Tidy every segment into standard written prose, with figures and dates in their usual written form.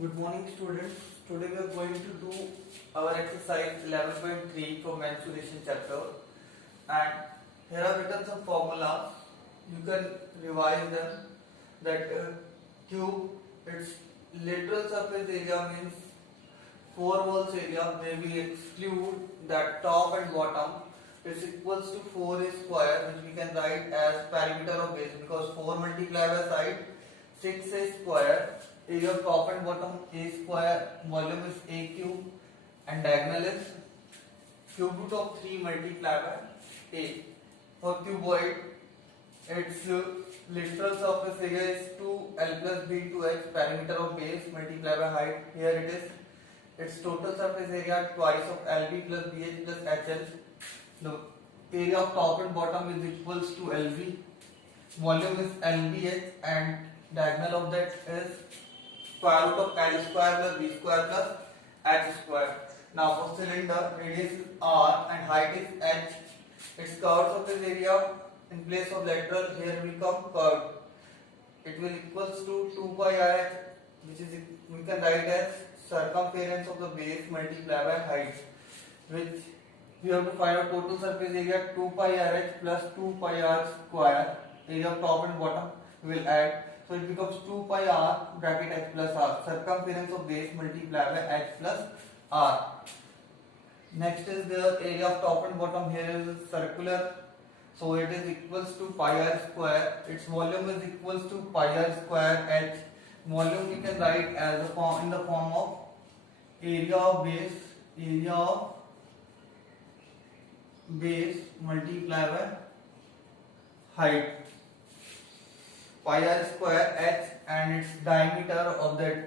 Good morning, students. Today we are going to do our exercise 11.3 from mensuration chapter, and here are written some formulas. You can revise them. That cube, its lateral surface area means 4 walls area. Maybe exclude that top and bottom. It's equals to 4 square, which we can write as perimeter of base, because 4 multiplied by side 6 square. Area of top and bottom a square, volume is a cube, and diagonal is cube root of 3 multiplied by a. For cuboid, its lateral surface area is 2l plus b 2h, perimeter of base multiplied by height. Here it is. Its total surface area twice of lb plus bh plus hl. The area of top and bottom is equals to lb. Volume is lbh, and diagonal of that is square root of l square plus b square plus h square. Now for cylinder, radius is r and height is h. Its curved surface area in place of lateral here will become curved. It will equals to 2 pi r h, which is we can write as circumference of the base multiplied by height, which we have to find out total surface area 2 pi r h plus 2 pi r square. Area of top and bottom we will add. So it becomes 2 pi r bracket h plus r, circumference of base multiplied by h plus r. Next is the area of top and bottom. Here is circular, so it is equals to pi r square. Its volume is equals to pi r square h. Volume we can write as in the form of area of base multiplied by height. Pi r square h, and its diameter of that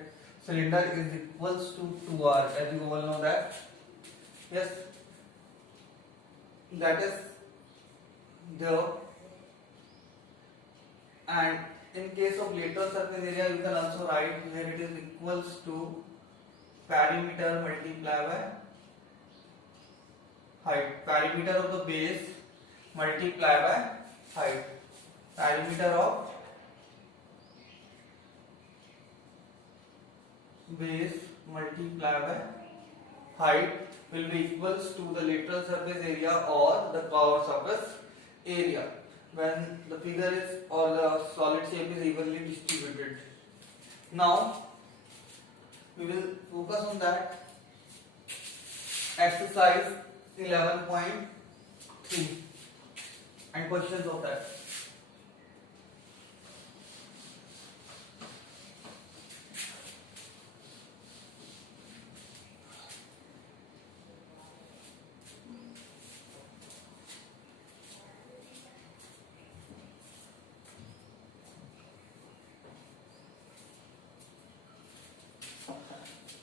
cylinder is equals to 2r, as you all know that. Yes, that is there. And in case of lateral surface area, you can also write here it is equals to perimeter multiplied by height. Perimeter of the base multiplied by height. Perimeter of base multiplied by height will be equals to the lateral surface area or the curved surface area when the figure is or the solid shape is evenly distributed. Now we will focus on that exercise 11.3 and questions of that.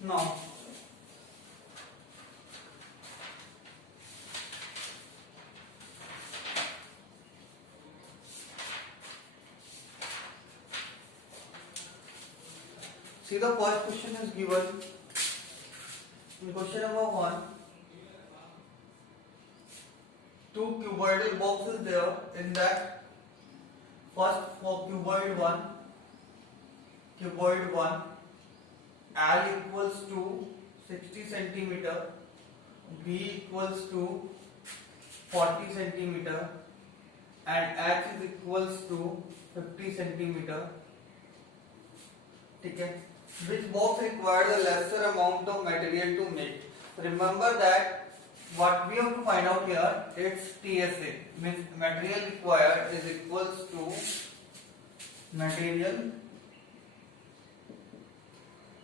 Now see, the first question is given in question number 1. Two cuboidal boxes there. In that, first for cuboid 1, L equals to 60 centimeter, B equals to 40 centimeter, and H is equals to 50 centimeter. Okay. Which box requires a lesser amount of material to make? Remember that what we have to find out here, it's TSA, means material required is equals to material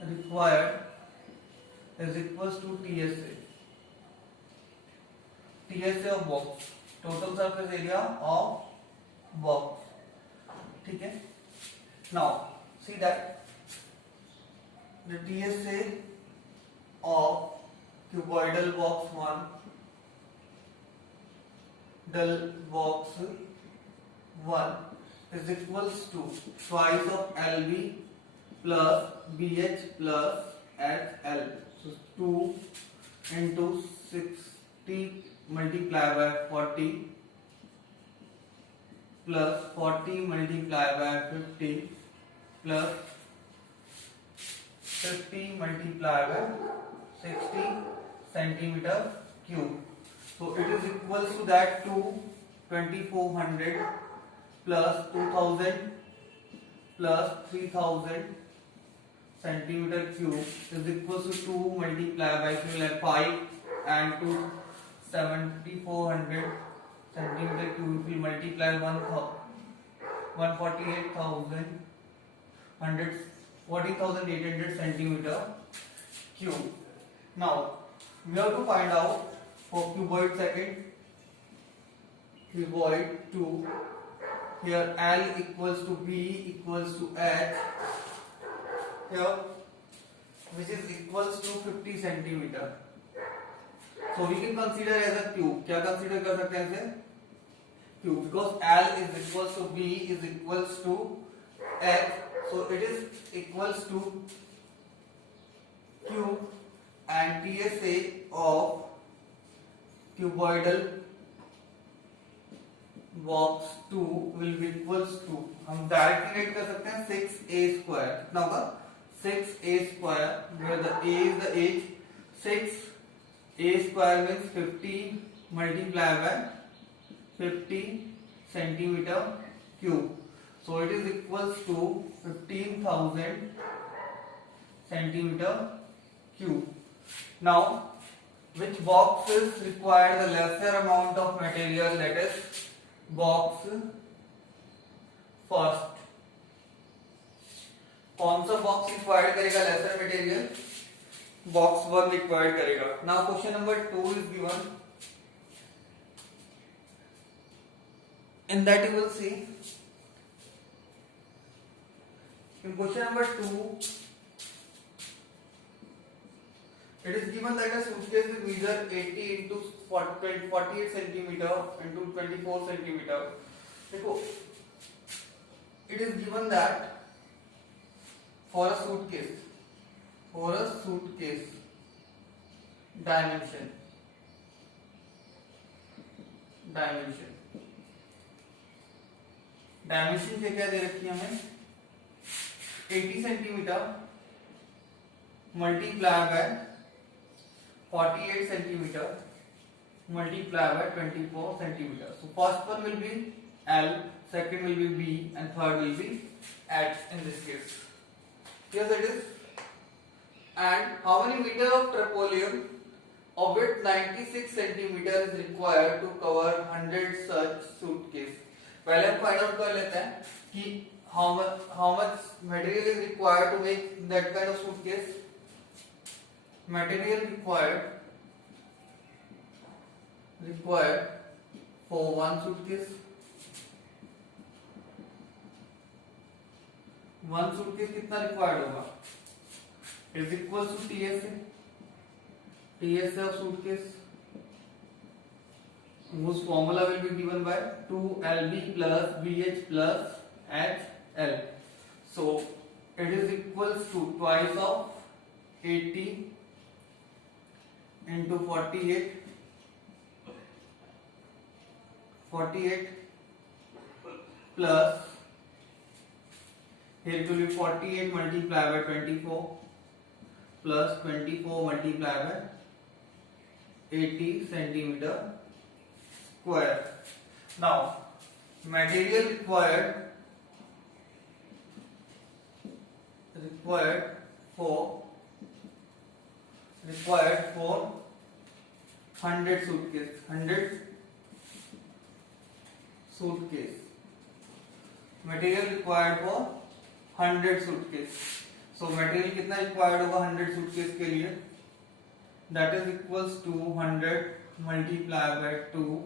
required is equals to TSA. TSA of box, total surface area of box. Okay. Now see that the TSA of cuboidal box 1, box 1 is equals to twice of LB plus BH plus HL. So 2 into 60 multiplied by 40 plus 40 multiplied by 50 plus 50 multiplied by 60 centimeter cube. So it is equals to that to 2400 plus 2000 plus 3000 centimeter cube is equals to 2 multiplied by 5 and 2 7400 centimeter cube. If we multiply 40,800 centimeter cube. Now we have to find out for cuboid second. Cuboid 2. Here L equals to B equals to H. Here which is equals to 50 centimeter. So we can consider as a cube. क्या consider कर सकते हैं इसे? Cube, because L is equals to B is equals to H, so it is equals to cube, and TSA of cuboidal box 2 will be equals to, हम directly rate कर सकते हैं 6a square. कितना होगा? 6a square, where the a is the age. 6a square means 50 multiplied by 50 centimeter cube. So it is equals to 15,000 centimeter cube. Now, which box is required the lesser amount of material? That is box first. कौन सा box required करेगा laser material? Box 1 required करेगा. Now question number 2 is given. In that you will see, in question number 2, it is given that a suitcase will measure 80 into 48 centimeter into 24 centimeter. देखो, it is given that for a suitcase dimension क्या दे रखी है हमें? 80 centimetre multiply by 48 centimetre multiply by 24 centimetre. So first one will be L, second will be B, and third will be H in this case. Yes, it is. And how many meter of trapezium of width 96 centimeter is required to cover 100 such suitcase? पहले हम find out कर लेते हैं कि how much material is required to make that kind of suitcase. Material required for one suitcase. One suitcase कितना required होगा? Is equals to TSA of suitcase, whose formula will be given by 2LB plus BH plus HL. So it is equals to twice of 80 into 48 plus, here it will be 48 multiplied by 24 plus 24 multiplied by 80 centimeter square. Now material required for 100 suitcase. Material required for 100 suitcase. So material कितना required होगा 100 suitcase के लिए? That is equals to 100 multiplied by 2.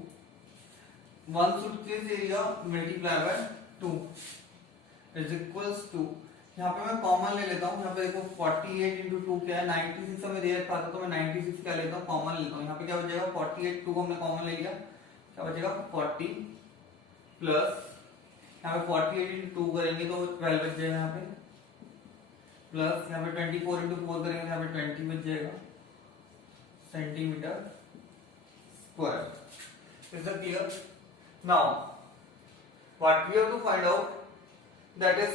One suitcase area multiplied by 2 is equals to, यहाँ पे मैं common ले लेता हूँ. यहाँ पे देखो 48 into 2 क्या है? 96 हमें दे रखा था, तो मैं 96 क्या लेता हूँ? कॉमन लेता हूँ. यहाँ पे क्या बचेगा? 48, 2 को हमने कॉमन ले लिया, क्या बचेगा? 40 प्लस यहाँ पे 48 into 2 करेंगे तो 12 बच जाएगा यहाँ पे, प्लस यहाँ पे 24 into 4 करेंगे यहाँ पे 20 बच जाएगा centimetre square. Is that clear? Now what we have to find out, that is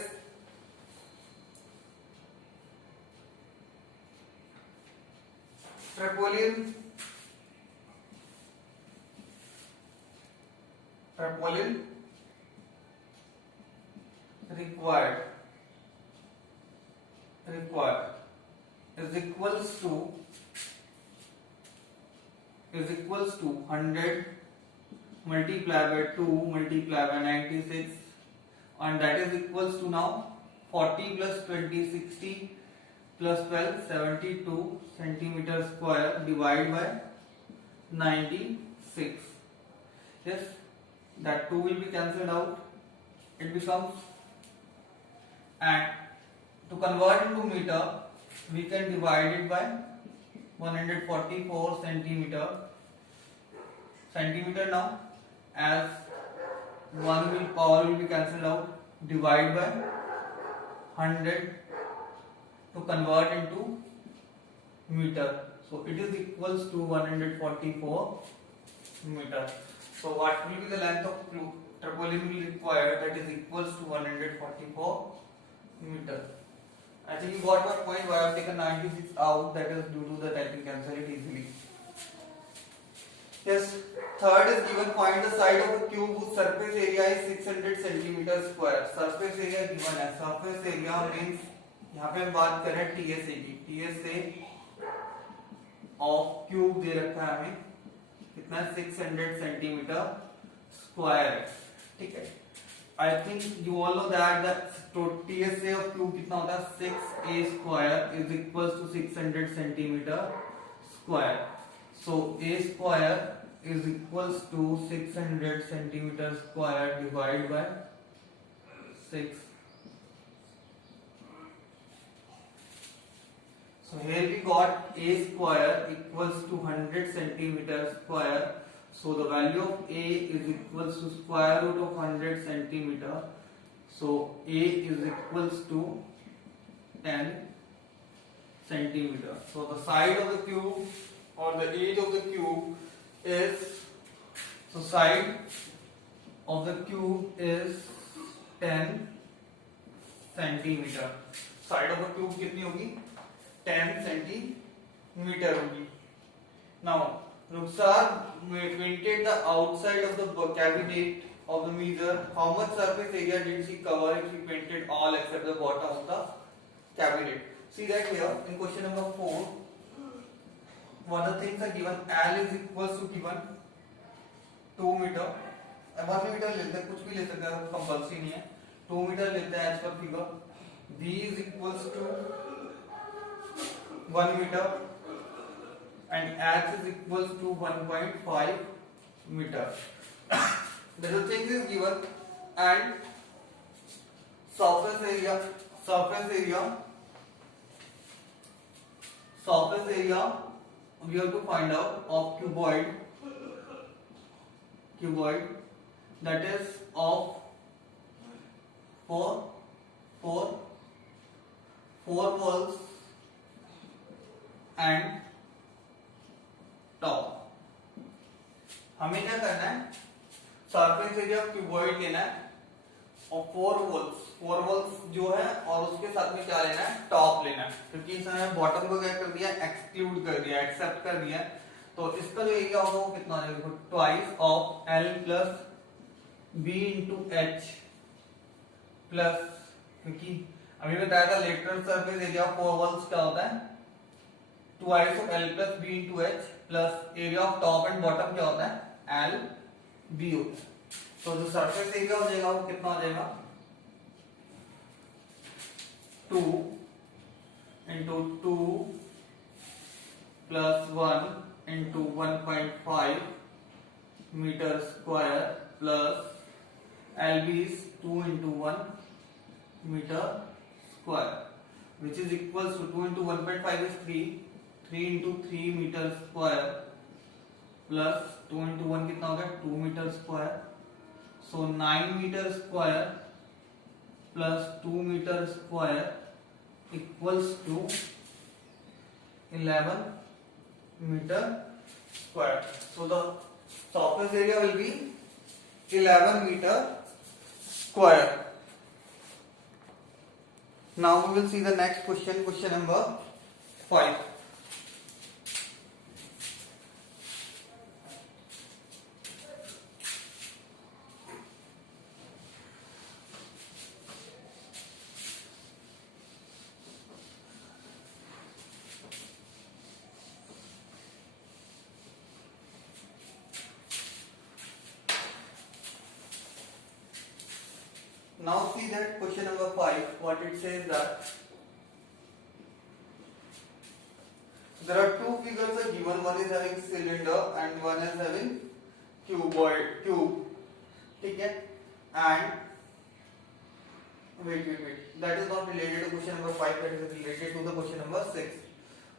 Trampoline required is equals to 100 multiplied by 2 multiplied by 96, and that is equals to now 40 plus 20 60 plus 12 72 centimeter square divided by 96. Yes, that 2 will be cancelled out. It becomes, and to convert into meter we can divide it by 144 centimeter now, as power will be cancelled out, divide by 100 to convert into meter. So it is equals to 144 meter. So what will be the length of trampoline will require, that is equals to 144 meter. I think you got my point why I have taken 96 out, that is due to that I can cancel it easily. Yes, third is given, find the side of a cube whose surface area is 600 centimeter square. Surface area given है, surface area means यहाँ पे हम बात कर रहे हैं TSA की, TSA of cube दे रखा है हमें कितना 600 सेंटीमीटर स्क्वायर है, ठीक है. I think you all know that the TSA of cube कितना होता है 6a square is equals to 600 centimeter square. So a square is equals to 600 centimeter square divided by 6. So here we got a square equals to 100 centimeter square. So the value of a is equals to square root of 100 centimeter. So a is equals to 10 centimeter. So the side of the cube or the edge of the cube is, so side of the cube is 10 centimeter. Side of the cube कितनी होगी 10 centimeter होगी. Now Ruxar painted the outside of the cabinet of the mirror. How much surface area did she cover if she painted all except the bottom of the cabinet? See that here in question number 4. One of the things are given. L is equals to given 2 meter. 1 meter लेते हैं, कुछ भी ले सकते हैं, compulsory नहीं है. 2 meter लेते हैं as per figure. B is equals to 1 meter. And h is equals to 1.5 meter. The thing is given, and surface area we have to find out of cuboid, that is of 4 walls and top. हमें क्या करना है, surface area of cuboid लेना है और 4 walls जो है, और उसके साथ में क्या लेना है, टॉप लेना है, क्योंकि इसने बॉटम को क्या कर दिया, एक्सक्लूड कर दिया, एक्सेप्ट कर दिया. तो इसका जो एरिया होगा वो कितना हो जाएगा, twice of L plus B into H plus, क्योंकि अभी बताया था lateral surface area of 4 walls क्या होता है, twice of L plus B into H plus area of top and bottom क्या होता है, एल बी होता है. तो जो सरफेस एरिया हो जाएगा वो कितना हो जाएगा, 2 into 2 plus 1 into 1.5 metre square plus L B is 2 into 1 metre square, which is equals to 2 into 1.5 is 3 into 3 metre square plus 2 into 1 कितना होगा, 2 metre square. So 9 metre square plus 2 metre square equals to 11 metre square. So the surface area will be 11 metre square. Now we will see the next question, question number 5. now see that question number 5. What it says that there are two figures are given. One is having cylinder and one is having cuboid cube. Okay, and wait. That is not related to question number 5. That is related to the question number 6.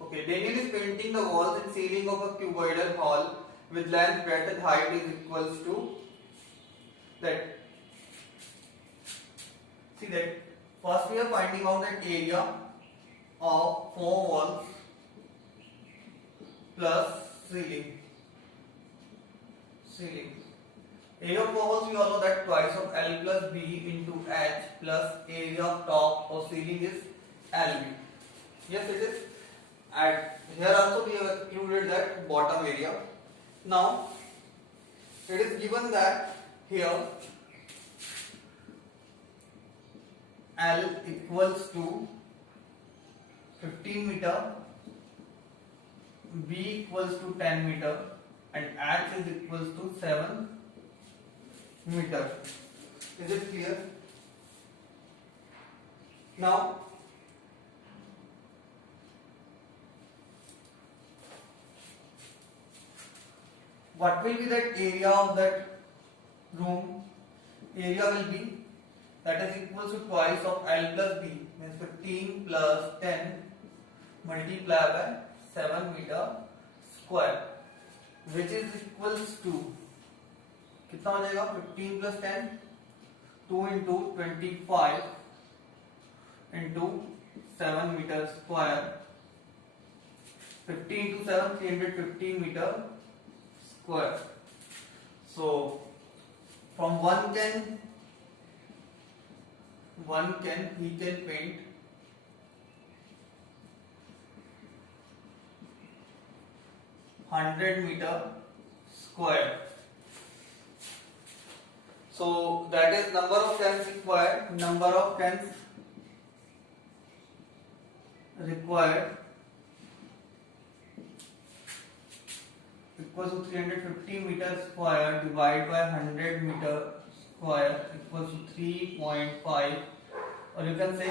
Okay, Daniel is painting the walls and ceiling of a cuboidal hall with length, breadth, and height is equals to that. See that. First we are finding out an area of 4 walls plus ceiling. Area of 4 walls we all know that twice of L plus B into H plus area of top of ceiling is LB. Yes, it is. And here also we have included that bottom area. Now it is given that here L equals to 15 meter, B equals to 10 meter and H is equals to 7 meter. Is it clear? Now what will be that area of that room? Area will be that is equals to twice of L plus B, means 15 plus 10 multiplied by 7 meter square, which is equals to कितना हो जाएगा 15 plus 10 2 into 25 into 7 meter square, 50 into 7 315 meter square. So from one can he can paint 100 meter square. So that is number of cans required. Number of cans required equals to 350 meter square divided by 100 meter square equals to 3.5, or you can say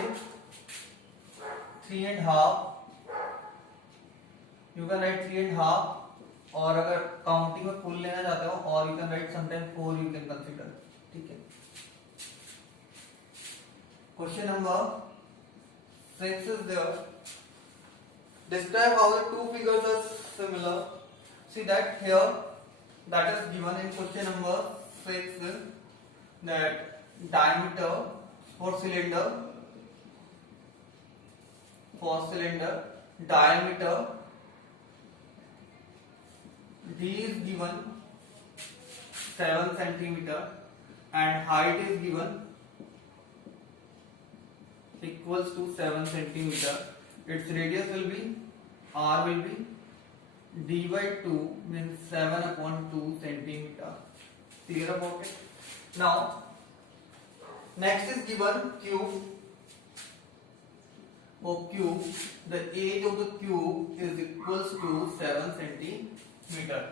3.5. You can write 3.5, और अगर counting में full लेना चाहते हो और you can write sometime 4 you can consider. ठीक है. Question number 6 is there. Describe how the two figures are similar. See that here, that is given in question number 6 is that diameter for cylinder, diameter D is given 7 centimeter and height is given equals to 7 centimeter. Its radius will be R will be D by 2 means 7 upon 2 centimeter. Clear about it? Now next is given cube. For cube, the age of the cube is equals to 7 centimeter.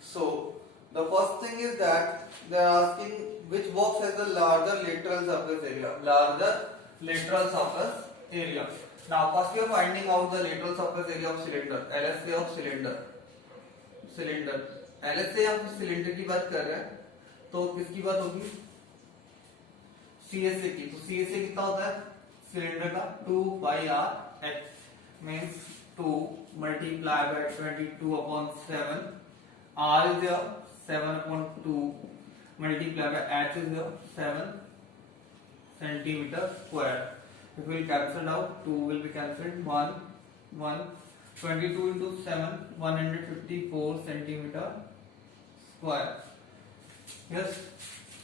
So the first thing is that they are asking which box has the larger lateral surface area. Now first we are finding out the lateral surface area of cylinder, LSA of cylinder. LSA हम cylinder की बात कर रहे हैं, तो किसकी बात होगी? CSA की. तो CSA कितना होता है cylinder का? 2 by R H means 2 multiplied by 22 upon 7. R is there 7 upon 2 multiplied by H is there 7 centimeter square. If we will cancel out, 2 will be cancelled, 1, 22 into 7, 154 centimeter square. Yes,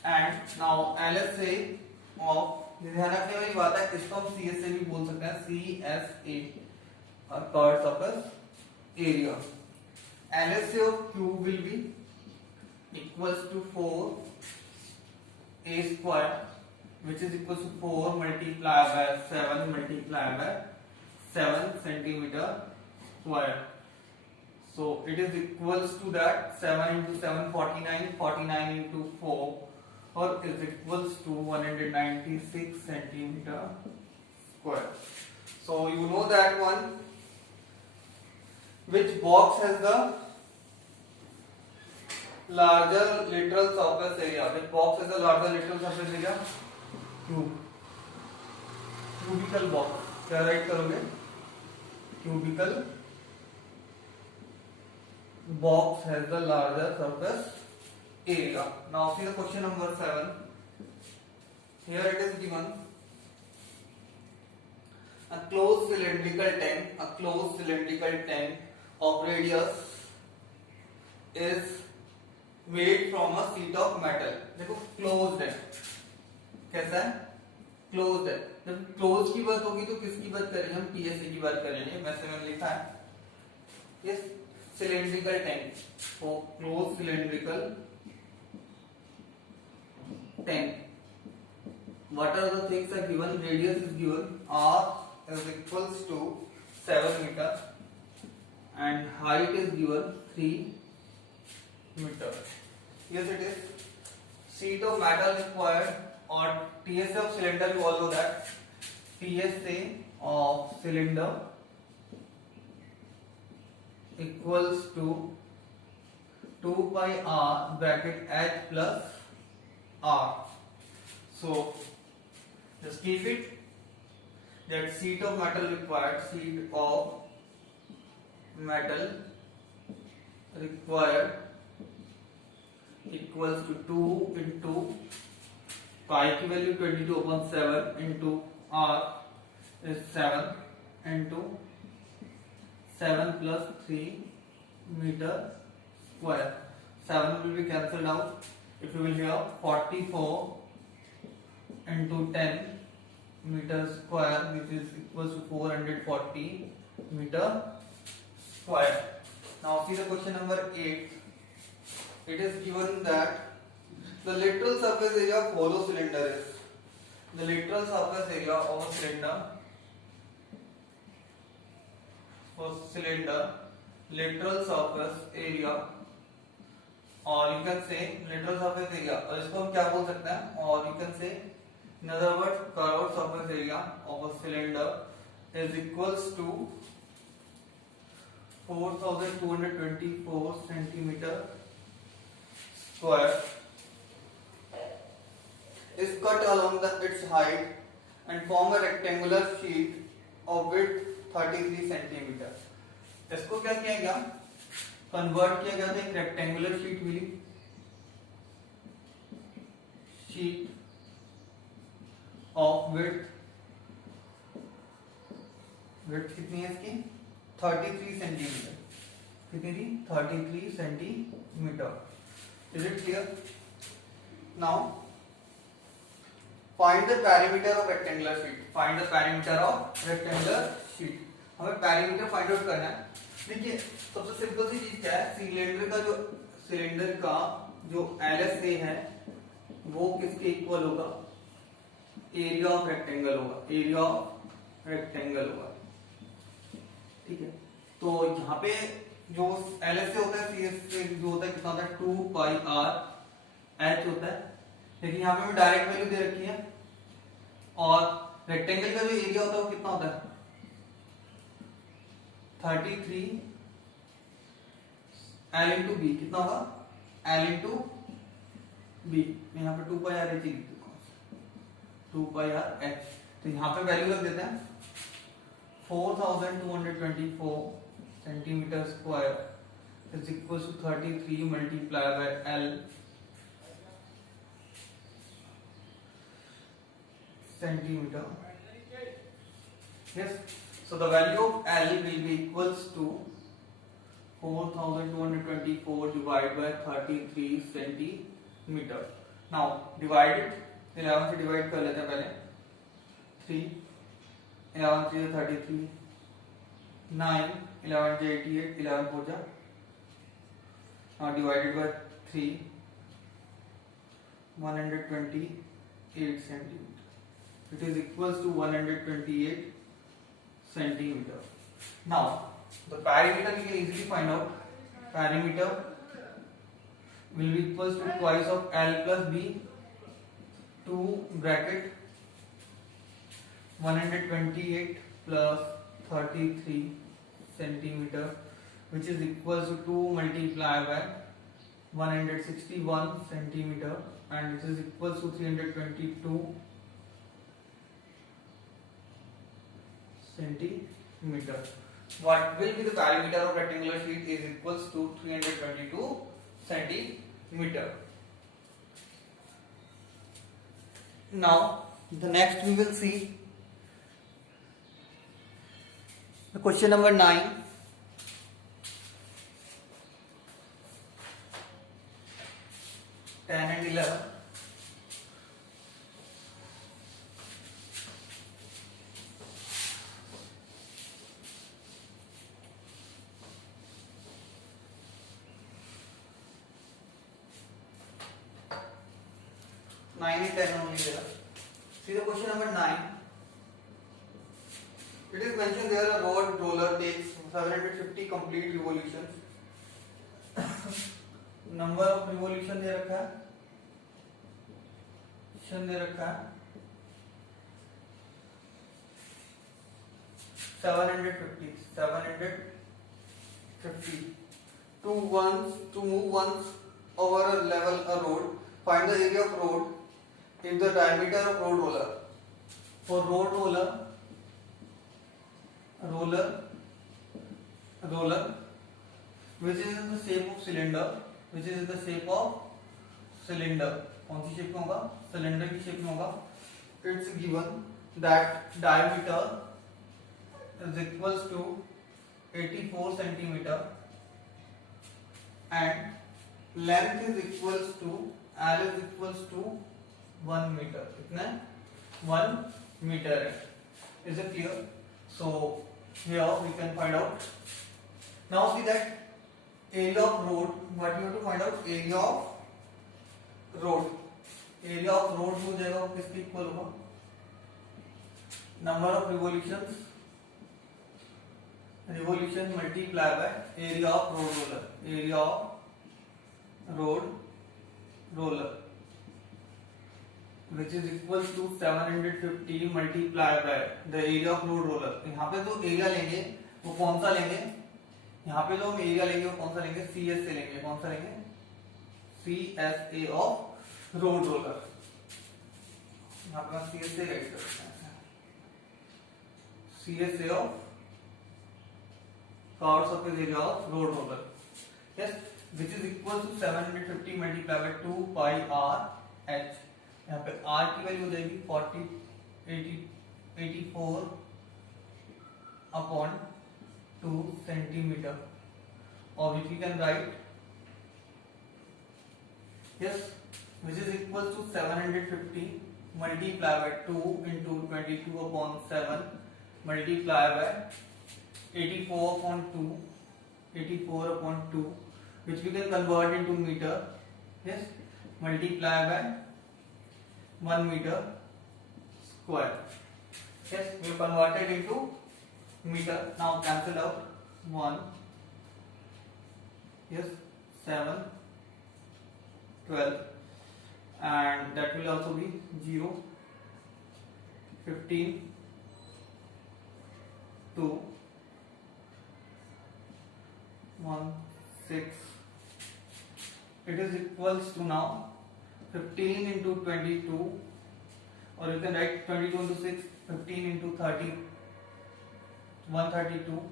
and now LSA of, ध्यान रखने वाली बात है, इसको हम CSA भी बोल सकते हैं, CSA curve surface area. LSA of cube will be equals to 4a square, which is equals to 4 multiplied by 7 multiplied by 7 centimeter square. So it is equals to that 7 into 7 49, 49 into 4 or is equals to 196 centimeter square. So you know that one. Which box has the larger lateral surface area? Which box has the larger lateral surface area? Cube. Cubical box. क्या right करोगे? Cubical box has the larger surface area. Now see the question number 7. Here it is given a closed cylindrical tank of radius is made from a sheet of metal. देखो closed है, कैसा है? Closed है. जब closed की बात होगी तो किसकी बात करेंगे? हम PSA की बात करेंगे. वैसे मैंने लिखा है yes cylindrical tank. So closed cylindrical tank. What are the things are given? Radius is given. R is equals to 7 meter and height is given 3 meter. Yes, it is. Sheet of metal required or TSA of cylinder, you all know that. TSA of cylinder equals to 2 pi r bracket h plus r. So just keep it that sheet of metal required equals to 2 into pi की value 22/7 into r is 7 into 7 plus 3 meter square. 7 will be cancelled out. If you will have 44 into 10 meter square, which is equals to 440 meter square. Now see the question number 8. It is given that the lateral surface area of hollow cylinder is the lateral surface area of a cylinder, lateral surface area, or you can say lateral surface area, और इसको हम क्या बोल सकते हैं? Or you can say in other words curved surface area of a cylinder is equals to 4224 centimeter square is cut along its height and form a rectangular sheet of width 33 centimeter. इसको क्या किया गया? Convert किया गया था, एक rectangular sheet मिली, sheet of width कितनी है इसकी? 33 सेंटीमीटर. कितनी थी? 33 centimetre. Is it clear? Now find the perimeter of rectangular sheet. Find the perimeter of rectangular sheet. हमें perimeter find out करना है. देखिए सबसे सिंपल सी चीज क्या है? सिलेंडर का जो LSA है वो किसके इक्वल होगा? एरिया ऑफ रेक्टेंगल होगा. ठीक है. तो यहाँ पे जो LSA होता है CS जो होता है कितना होता है? 2 पाई r h होता है. लेकिन यहाँ पे हमें डायरेक्ट वैल्यू दे रखी है और रेक्टेंगल का जो एरिया होता है वो कितना होता है? 33 L इंटू बी. कितना होगा? L into B. यहाँ पे 2 पाई r h लिख दूंगा. 2 पाई r h. तो यहाँ पे वैल्यू रख देते हैं 4224 centimeter square is equals to 33 multiplied by L centimeter. Yes. So the value of L will be equals to 4224 divided by 33 centimeter. Now divide it. 11 से divide कर लेते हैं पहले. 3 11 3 33 9 11 से 88 11 4 जा. Now divided by 3 128 centimeter. It is equals to 128 centimeter. Now the perimeter we can easily find out. Perimeter will be equals to twice of L plus B. 2 bracket 128 plus 33 centimeter, which is equals to 2 multiplied by 161 centimeter, and this is equals to 322 centimeter. What will be the perimeter of rectangular sheet is equals to 322 centimeter. Now the next we will see the question number 9. And 11. Nine and 10 only there. See the question number 9. It is mentioned there a rod roller takes 750 complete revolutions. Number of revolution दे रखा है, दे रखा है 750 to move once over a level a road. Find the area of road if the diameter of road roller. For road roller which is in the shape of cylinder, which is in the shape of cylinder. कौन सी shape में होगा? Cylinder की shape में होगा. It's given that diameter is equals to 84 centimeter and length is equals to L is equals to 1 meter. कितना? 1 meter है. Is it clear? So here we can find out. Now see that area of road. What you have to find out? Area of road. Area of road हो जाएगा किसके equal होगा? Number of revolutions multiplied by area of road roller. Area of road roller, which is equal to 750 multiplied by the area of road roller. यहाँ पे जो area लेंगे वो कौन सा लेंगे? यहाँ पे जो हम एरिया लेंगे वो कौन सा लेंगे? CS से लेंगे. कौन सा लेंगे? CSA of road roller. यहाँ पे CS से राइट करते हैं. CSA of curved surface area of road roller. Yes, which is equal to 750 multiplied by 2 pi r h. यहाँ पे r की वैल्यू हो जाएगी 84 upon 2 centimeter, or which we can write, yes, which is equal to 750 multiplied by 2 into 22 upon 7 multiplied by 84 upon 2, which we can convert into meter. Yes, multiplied by 1 meter square. Yes, we converted into meter. Now cancel out 1. Yes, 7, 12, and that will also be 0, 15, 2, 1, 6. It is equals to now 15 into 22, or you can write 22 into 6, 15 into 30, 132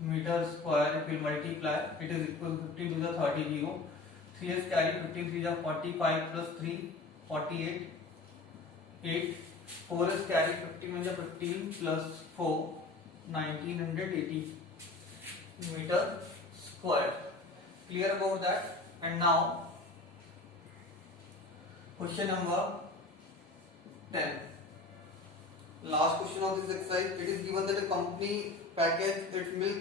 meter square. If we multiply, it is equal to 15 to the 30, 0. 3s carry 15, 3 is 45 plus 3, 48, 8. 4s carry 15 means 15 plus 4, 1980 meter square. Clear about that? And now question number 10. Last question of this exercise. It is given that a company package its milk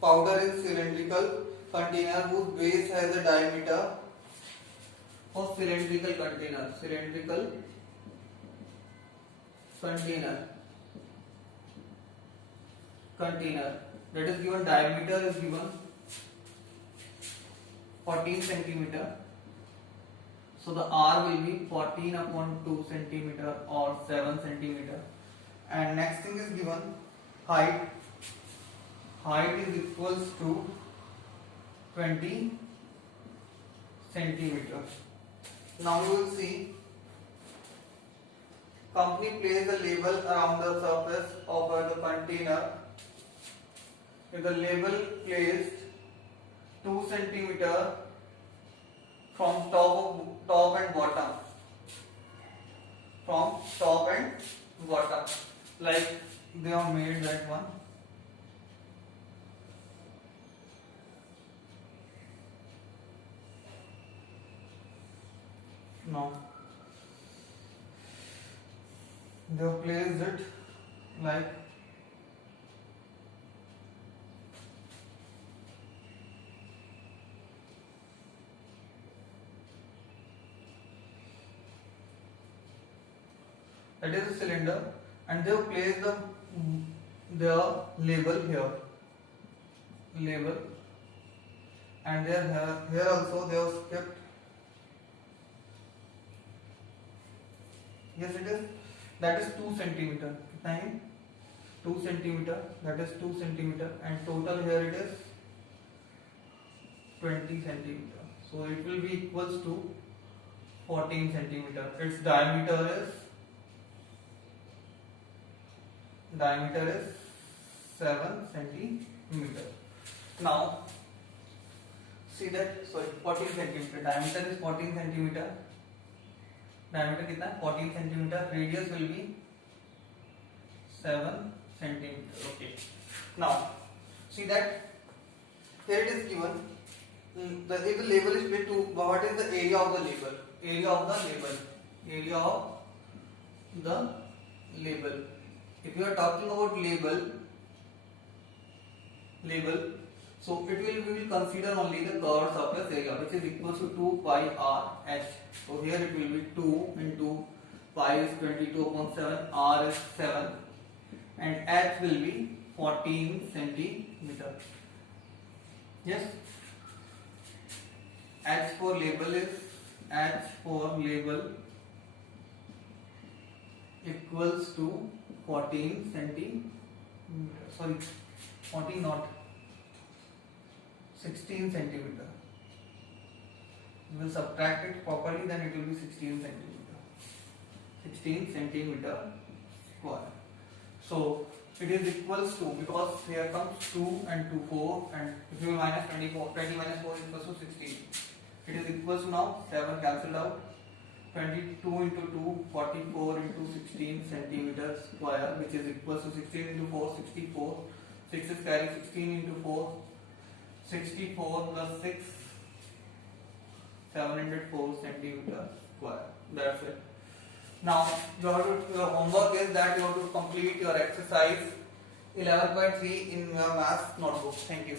powder in cylindrical container whose base has a diameter of cylindrical container that is given, diameter is given 14 centimeter. So the R will be 14 upon 2 centimeter or 7 centimeter. And next thing is given height. Height is equals to 20 centimeter. Now you will see company place a label around the surface of the container. With the label placed 2 centimeter from top and bottom. From top and bottom, like they have made that one. Now they have placed it like that is a cylinder, and they have placed their label here, label, and here also they have kept, yes it is, that is 2 centimeter. कितना है? 2 centimeter, that is 2 centimeter, and total here it is 20 centimeter. So it will be equals to 14 centimeter. Its diameter is 7 centimeter. Now see that, sorry, 14 centimeter. Diameter is 14 centimeter. Diameter कितना? 14 centimeter. Radius will be 7 centimeter. Okay. Now see that here it is given. If the label is split to, what is the area of the label? Area of the label. Area of the label. If you are talking about label, so it will, we will consider only the curved surface area, which is equals to 2 pi r h. So here it will be 2 into pi is 22 upon 7, r is 7, and h will be 14 centimeter. Yes. H for label equals to 14 centimeter. Sorry, 14 not 16 centimeter. You will subtract it properly, then it will be 16 centimeter. 16 centimeter square. So it is equals to, because here comes 2 and 2 4, and if you minus 24, 20 minus 4 is equals to 16. It is equals to now 7 cancelled out. 22 into 2, 44 into 16 centimeter square, which is equals to 16 into 4, 64. 6 is carry, 16 into 4, 64 plus 6, 704 centimeter square. That's it. Now your homework is that you have to complete your exercise 11.3 in your math notebook. Thank you.